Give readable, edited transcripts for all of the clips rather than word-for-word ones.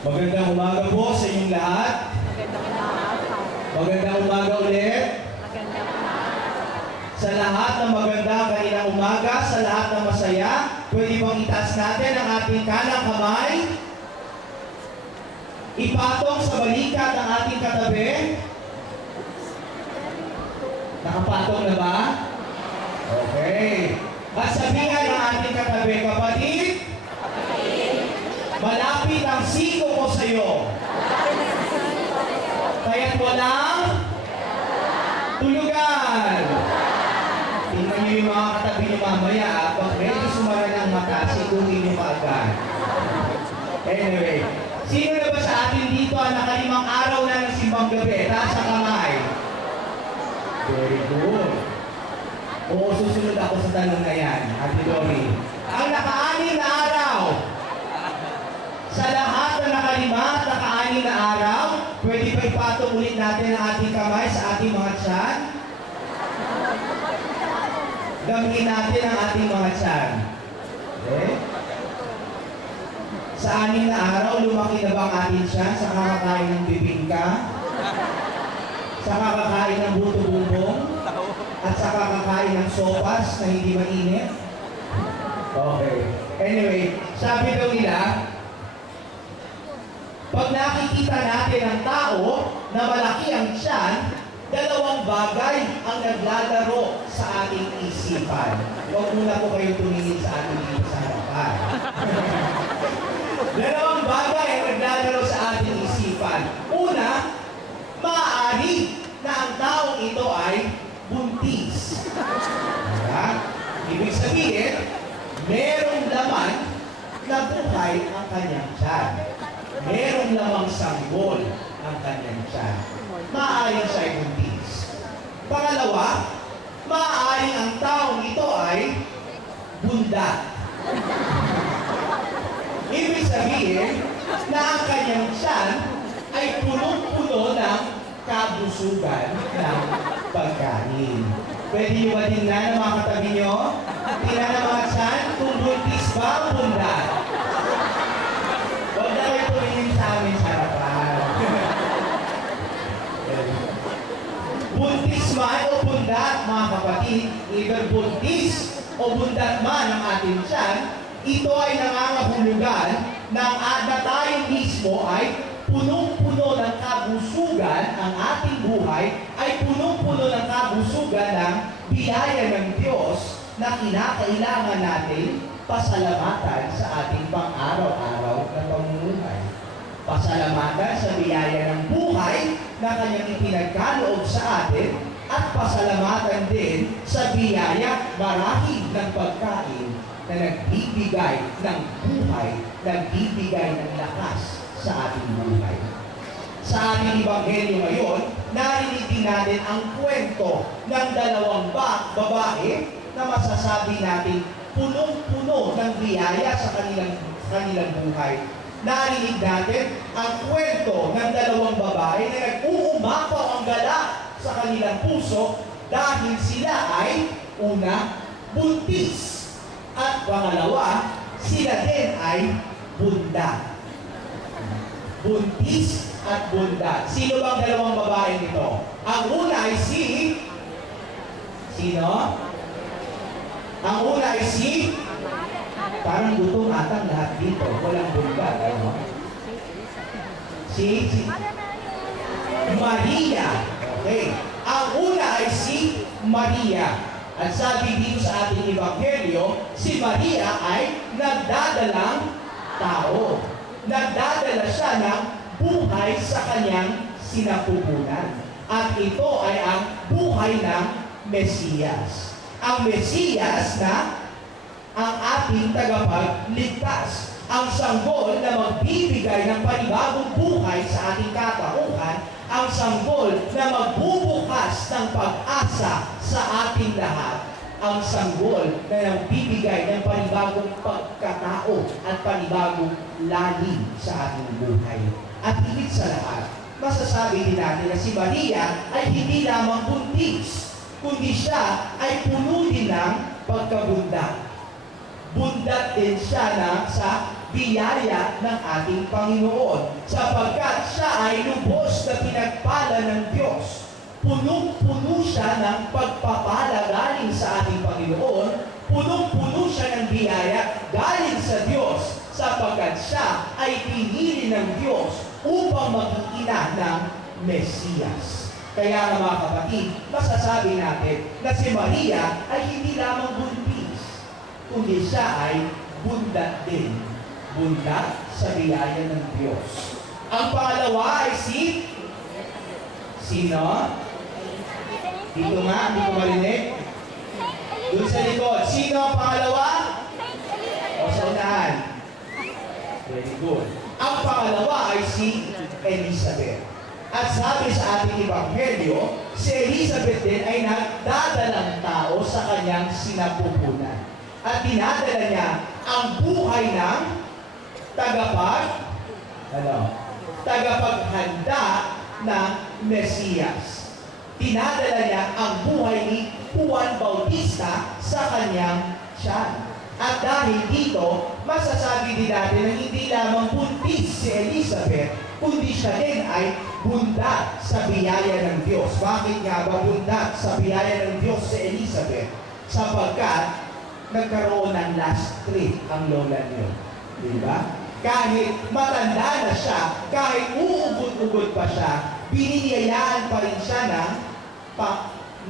Magandang umaga po sa inyong lahat. Magandang umaga ulit. Sa lahat ng maganda kanilang umaga, sa lahat ng masaya, pwede bang itaas natin ang ating kanang kamay? Ipatong sa balikat ang ating katabi. Nakapatong na ba? Okay. At sabihan ng ating katabi, kapatid, malapit ang siko ko sa iyo. Kaya't walang tulugan. Tingnan niyo yung mga katabi niyo mamaya. Pag medyo sumara ng mata, siguhin niyo kaagad. Anyway, sino na ba sa atin dito ang nakalimang araw na ng simbang gabi? Taas ang kamay. Very good. Oo, susunod ako sa tanong na yan, Ate Dory. Ang naka-anim na araw, sa lahat na nakalima at naka-anim na araw, pwede pa ipatong ulit natin ang ating kamay sa ating mga tiyan. Gamitin natin ang ating mga tiyan. Okay? Sa anim na araw, lumaki na ba ang ating tiyan sa kakakain ng bibingka? Sa kakakain ng buto-bumbong? At sa kakakain ng sopas na hindi mainit? Okay. Anyway, sabi daw nila, pag nakikita natin ang tao na malaki ang tiyan, dalawang bagay ang naglalaro sa ating isipan. Huwag muna po kayong tumingin sa ating dito sa harapan. Dalawang bagay ang naglalaro sa ating isipan. Una, maaari na ang taong ito ay buntis. Ibig sabihin, merong laman na buhay ang kanyang tiyan. Merong lamang sanggol ang kanyang tiyan. Maaaring siya ay buntis. Pangalawa, maaaring ang taong ito ay bundat. Ibig sabihin na ang kanyang tiyan ay punong-puno ng kabusugan ng pagkain. Pwede nyo ba tingnan ang mga katabi nyo? Tingnan ang mga tiyan kung buntis ba o bundat. Huwag na kayo tumingin sa amin sa harapan. Buntis man o bundat, mga kapatid, either buntis o bundat man ang ating tiyan, ito ay nangangahulugan na tayo mismo ay punong-puno ng kabusugan, ang ating buhay ay punong-puno ng kabusugan ng biyaya ng Diyos na kinakailangan natin pasalamatan sa ating pang-araw-araw na pamumuhay. Pasalamatan sa biyaya ng buhay na kanyang ipinagkaloob sa atin at pasalamatan din sa biyaya marahil ng pagkain na nagbibigay ng buhay, nagbibigay ng lakas sa ating buhay. Sa ating ebanghelyo ngayon, narinig din natin ang kwento ng dalawang babae na masasabi natin punong-puno ng biyaya sa kanilang buhay. Narinig natin ang kwento ng dalawang babae na nag-uumapaw ang galak sa kanilang puso dahil sila ay una, buntis. At pangalawa, sila din ay bundat. Buntis at bundat. Sino bang dalawang babae nito? Ang una ay sino? Ang una ay parang gutom atang lahat dito. Walang bundat. Ano? Maria. Okay. Ang una ay Maria. At sabi dito sa ating ebanghelyo, si Maria ay nagdadalang tao. Nagdadala siya ng buhay sa kanyang sinapupunan. At ito ay ang buhay ng Mesiyas. Ang Mesiyas na ang ating tagapagligtas. Ang sanggol na magbibigay ng panibagong buhay sa ating katauhan. Ang sanggol na magbubukas ng pag-asa sa ating lahat. Ang sanggol na nagbibigay ng panibagong pagkatao at panibagong lalim sa ating buhay. At higit sa lahat, masasabi din natin na si Maria ay hindi lamang buntis, kundi siya ay puno din ng pagkabundat. Bundat din siya na sa biyaya ng ating Panginoon, sapagkat siya ay lubos na pinagpala ng Diyos. Punong-puno siya ng pagpapala galing sa ating Panginoon, punong-puno siya ng biyaya galing sa Diyos, sapagkat siya ay pinili ng Diyos upang maging ina ng Mesiyas. Kaya nga mga kapatid, masasabi natin na si Maria ay hindi lamang buntis, kundi siya ay bundat din. Bundat sa biyaya ng Diyos. Ang pangalawa ay sino? Dito nga, hindi ko marinig. Doon sa likod. Sino ang pangalawa? O sa unahan. Very good. Ang pangalawa ay si Elizabeth. At sabi sa ating Ebanghelyo, si Elizabeth din ay nagdadalang tao sa kanyang sinapupunan. At dinadala niya ang buhay ng tagapaghanda ng Mesiyas. Dinadala niya ang buhay ni Juan Bautista sa kanyang tiyan. At dahil dito, masasabi din natin na hindi lamang buntis si Elizabeth, kundi siya din ay bundat sa biyaya ng Diyos. Bakit nga ba bundat sa biyaya ng Diyos si Elizabeth? Sapagkat nagkaroon ng last trip ang lola niyo. Diba? Kahit matanda na siya, kahit uugod-ugod pa siya, biniyayaan pa rin siya ng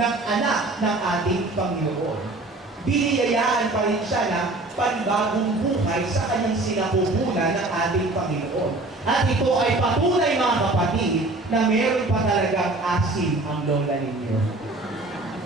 anak ng ating Panginoon. Biniyayaan pa rin siya ng panibagong buhay sa kanyang sinapupunan ng ating Panginoon. At ito ay patunay mga kapatid na meron pa talagang asim ang lola ninyo.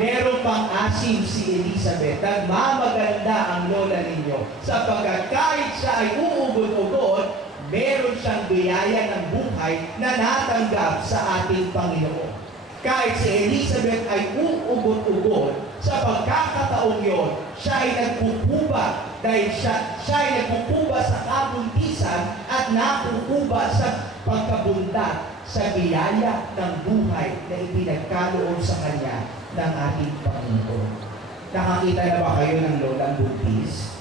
Meron pang asim si Elizabeth. Nagmamaganda ang lola ninyo. Sapagkat kahit siya ay uugod-ugod, meron siyang biyaya ng buhay na natanggap sa ating Panginoon. Kahit si Elizabeth ay uugod-ugod, sa pagkakataong yon, siya ay nagkukuba dahil siya ay nagkukuba sa kabuntisan at nakukuba sa pagkabundat sa biyaya ng buhay na ipinagkaloob sa kanya ng ating Panginoon. Nakakita na ba kayo ng lolang buntis?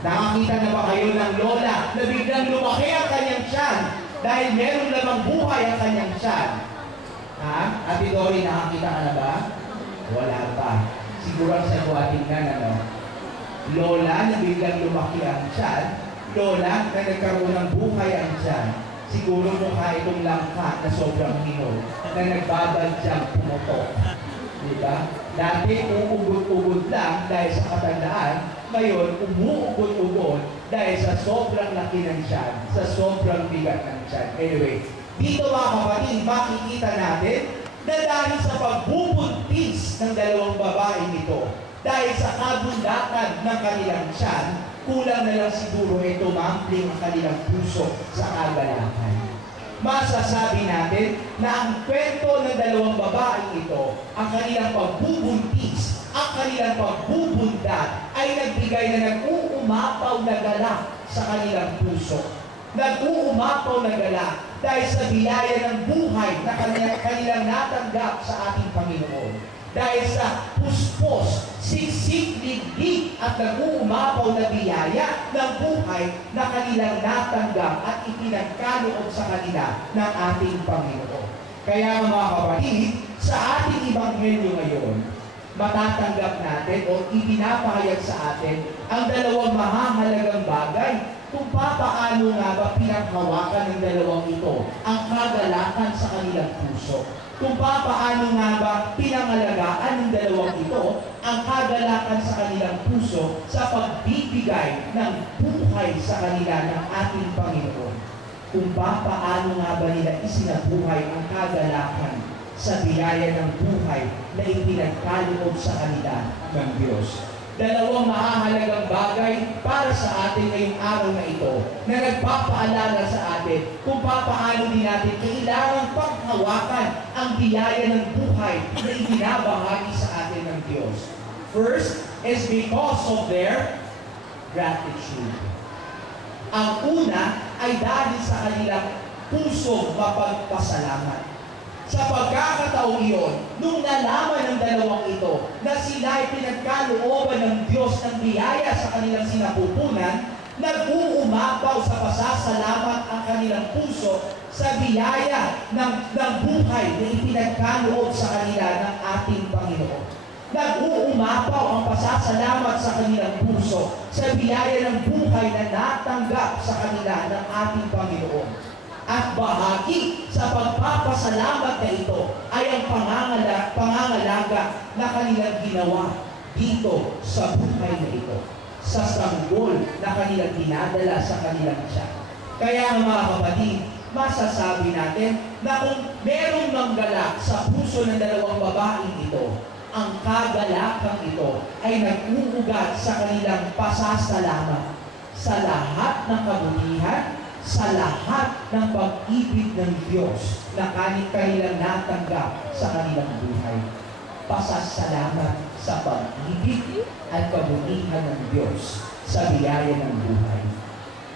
Nakakita na ba kayo ng lola na biglang lumaki ang kanyang tiyan dahil meron lamang buhay ang kanyang tiyan? Ate Dory, nakakita ka na ba? Wala pa. Siguro ang sabuatin na, lola na biglang lumaki ang tiyan, lola na nagkaroon ng buhay ang tiyan, siguro mukha itong langka na sobrang hinog, na nagbabadyang pumutok. Diba? Dati uugot-ugot lang dahil sa katandaan, ngayon umuugot-ugot dahil sa sobrang laki ng tiyan, sa sobrang bigat ng tiyan. Anyway, dito mga kapatid, makikita natin na dahil sa pagbubuntis ng dalawang babaeng ito, dahil sa kabundatan ng kanilang tiyan, kulang na lang siguro ito mampling ang kanilang puso sa kagalakan. Masasabi natin na ang kwento ng dalawang babaeng ito, ang kanilang pagbubuntis, ang kanilang pagbubundat, ay nagbigay na nag-uumapaw na galak sa kanilang puso. Nag-uumapaw na galak dahil sa biyaya ng buhay na kanilang natanggap sa ating Panginoon. Dahil sa puspos, siksik, liglig at nag-uumapaw na biyaya ng buhay na kanilang natanggap at ipinagkaloob sa kanila ng ating Panginoon. Kaya mga kapatid, sa ating Ebanghelyo ngayon, matatanggap natin o ipinapahayag sa atin ang dalawang mahahalagang bagay kung papaano nga ba pinaghawakan ng dalawang ito ang kagalakan sa kanilang puso. Kung papaano nga ba pinangalagaan ng dalawang ito ang kagalakan sa kanilang puso sa pagbibigay ng buhay sa kanila ng ating Panginoon. Kung papaano nga ba nila isinabuhay ang kagalakan sa biyaya ng buhay na ipinagkaloob sa kanila ng Diyos. Dalawang mahahalagang bagay para sa atin ngayong araw na ito na nagpapaalala sa atin kung paano din natin kailangang paghawakan ang biyaya ng buhay na ibinabahagi sa atin ng Diyos. First is because of their gratitude. Ang una ay dahil sa kanilang pusong mapagpasalamat. Sa pagkakataong iyon, nung nalaman ng dalawang ito na sila ay pinagkalooban ng Diyos ng biyaya sa kanilang sinapupunan, nag-uumapaw sa pasasalamat ang kanilang puso sa biyaya ng buhay na ipinagkaloob sa kanila ng ating Panginoon. Nag-uumapaw ang pasasalamat sa kanilang puso sa biyaya ng buhay na natanggap sa kanila ng ating Panginoon. At bahagi sa pagpapasalamat na ito ay ang pangangalaga na kanilang ginawa dito sa buhay na ito, sa sanggol na kanilang dinadala sa kanilang tiyan. Kaya mga kapatid, masasabi natin na kung merong manggalak sa puso ng dalawang babaeng ito, ang kagalakang ito ay nag-uugat sa kanilang pasasalamat sa lahat ng kabutihan, sa lahat ng pag-ibig ng Diyos na kanilang natanggap sa kanilang buhay. Pasasalamat sa pag-ibig at kabutihan ng Diyos sa biyaya ng buhay.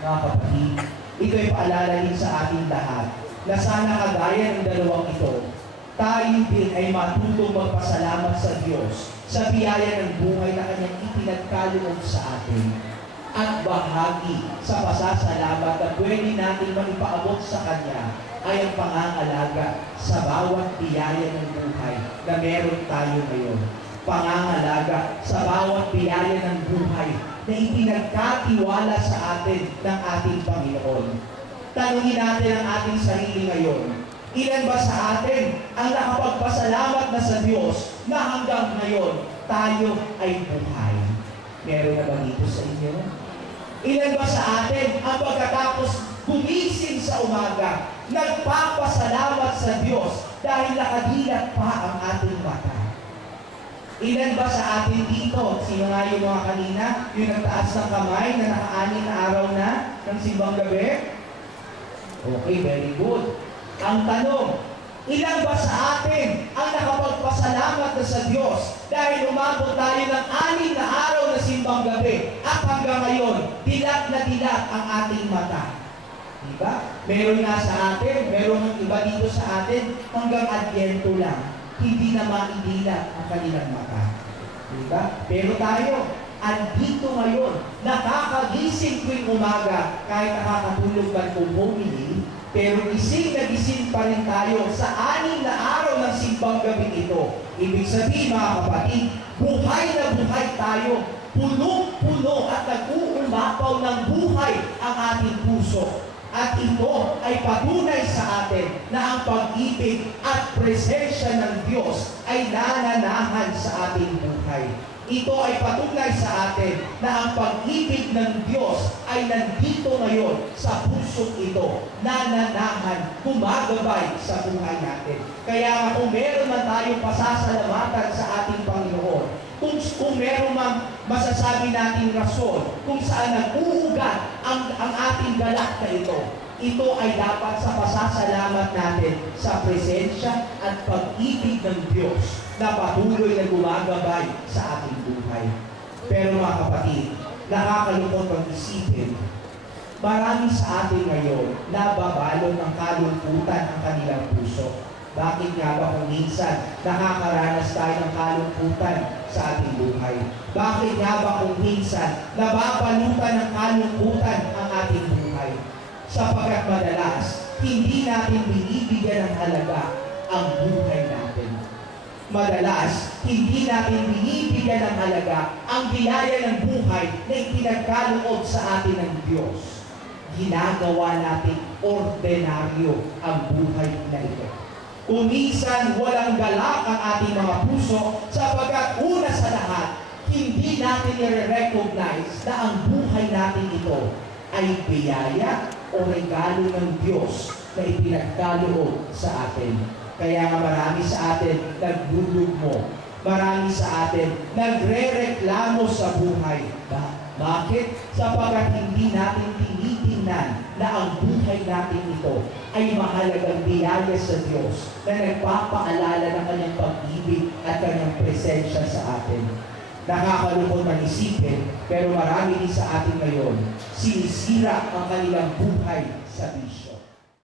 Mga kapatid, ito ay paalala din sa ating lahat na sana kagaya ng dalawang ito, tayo din ay matutong magpasalamat sa Diyos sa biyaya ng buhay na Kanyang ipinagkaloob sa atin. At bahagi sa pasasalamat na pwede natin maipaabot sa Kanya ay ang pangangalaga sa bawat biyaya ng buhay na meron tayo ngayon. Pangangalaga sa bawat biyaya ng buhay na ipinagkatiwala sa atin ng ating Panginoon. Tanungin natin ang ating sarili ngayon. Ilan ba sa atin ang nakapagpasalamat na sa Diyos na hanggang ngayon tayo ay buhay? Meron na ba dito sa inyo? Ilan ba sa atin ang pagkatapos gumising sa umaga, nagpapasalamat sa Diyos dahil nakadilat pa ang ating mata? Ilan ba sa atin dito, sino nga yung mga kanina, yung nagtaas ng kamay na naka-anim na araw na ng simbang gabi? Okay, very good. Ang tanong, ilan ba sa atin ang nakapagpasalamat na sa Diyos dahil umabot tayo ng 6 na araw na simbang gabi at hanggang ngayon, dilat na dilat ang ating mata? Diba? Meron nga sa atin, meron ng iba dito sa atin, hanggang Adbyento lang, hindi na maidilat ang kanilang mata. Diba? Pero tayo, andito ngayon, nakakagising tuwing umaga, kahit nakakatulog man kung bumili, pero gising na gising pa rin tayo sa 6 na araw ng simbang gabi ito. Ibig sabihin mga kapatid, buhay na buhay tayo, punong-puno at nag-uumapaw ng buhay ang ating puso. At ito ay patunay sa atin na ang pag-ibig at presensya ng Diyos ay nananahan sa ating buhay. Ito ay patunay sa atin na ang pag-ibig ng Diyos ay nandito ngayon sa pusong ito, nananahan, gumagabay sa buhay natin. Kaya kung meron man tayong pasasalamatan sa ating Panginoon, kung meron man masasabi nating rason kung saan nag-uugat ang ating galak na ito ay dapat sa pasasalamat natin sa presensya at pag-ibig ng Diyos na patuloy na gumagabay sa ating buhay. Pero mga kapatid, nakakalungkot pag-isipin, marami sa atin ngayon nababalo ng kalungkutan ang kanilang puso. Bakit nga ba kung minsan nakakaranas tayo ng kalungkutan sa ating buhay? Bakit nga ba kung minsan nababalutan ng kalungkutan ang ating buhay? Sapagkat madalas, hindi natin binibigyan ng halaga ang buhay natin. Madalas, hindi natin binibigyan ng halaga ang biyaya ng buhay na ipinagkaloob sa atin ng Diyos. Ginagawa natin ordinaryo ang buhay na ito. Kung minsan walang galak ang ating mga puso, sapagkat una sa lahat, hindi natin i-recognize na ang buhay natin ito ay biyaya o regalo ng Diyos na ipinagkaloob sa atin. Kaya nga marami sa atin naglulugmo. Marami sa atin nagre-reklamo sa buhay. Bakit? Sapagkat hindi natin tinitingnan na ang buhay natin ito ay mahalagang biyaya sa Diyos na nagpapaalala ng Kanyang pag-ibig at Kanyang presensya sa atin. Nakakalungkot man isipin, pero marami din sa atin ngayon sinisira ang kanilang buhay sa bisyo.